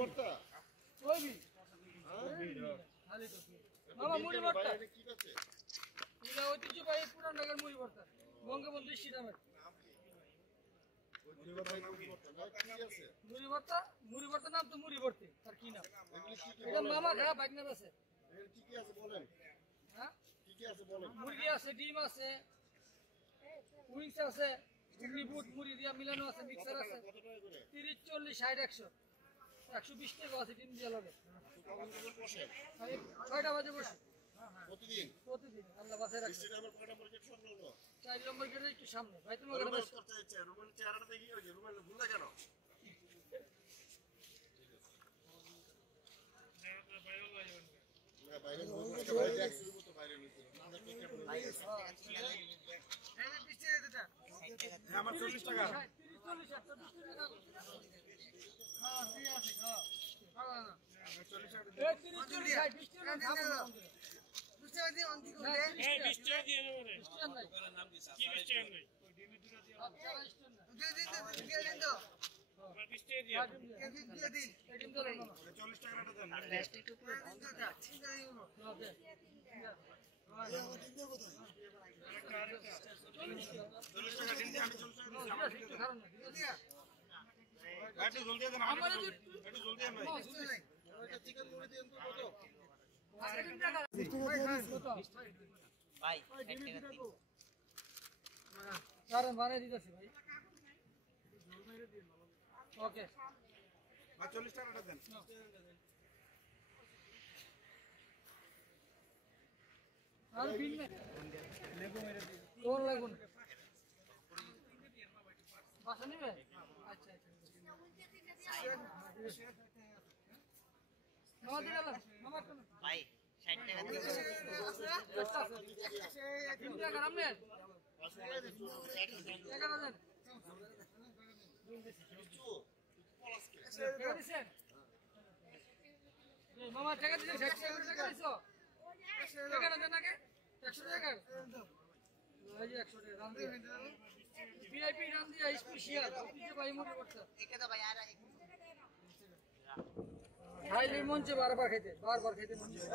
ভর্তা কইবি মামা মুড়ি ভর্তা কি আছে এটা ঐতিহ্যবাহী পুরান ঢাকার মুড়ি ভর্তা বঙ্গবন্ধু শ্রীরামের মুড়ি ভর্তা নাম তো মুড়ি ভর্তি তার কি নাম এটা মামা খা বাইকনা আছে কি কি আছে বলেন হ্যাঁ কি কি আছে বলেন মুরগি আছে ডিম আছে উইংস আছে বুট মুড়ি দিয়া মিলানো আছে মিক্সার আছে 30 40 60 100 120 টাকা আছে ডিম দিয়া লাগে 6টা বাজে বসে প্রতিদিন আল্লাহ বাসায় রাখছে 4 নম্বর গেটে একটু সামনে ভাই তুমি ওখানে বসো রুমের চেহারাটা দেখি ওই যে রুমের ভুল না কেন বাইরে বাইরে আমার 40 টাকা ওকে 40 টাকাটা দেন আর বিল মে লেবু মেরে দিন কোন লাগবে না বাসা নিবে আচ্ছা মামা দিলাম মামা কোন ভাই 60 টাকা দিন 3 টাকা আমনে 11,000 মামা টাকা দিছে 60 টাকা দিছো টাকা না দেন আগে 100 টাকা ওই 100 টাকা রান দিয়ে ভিআইপি রান দিয়ে স্পেশাল ওটিতে ভাই মোটে করতে একে তো ভাই আর খাইলে মন চায় বারবার খাইতে মন চায়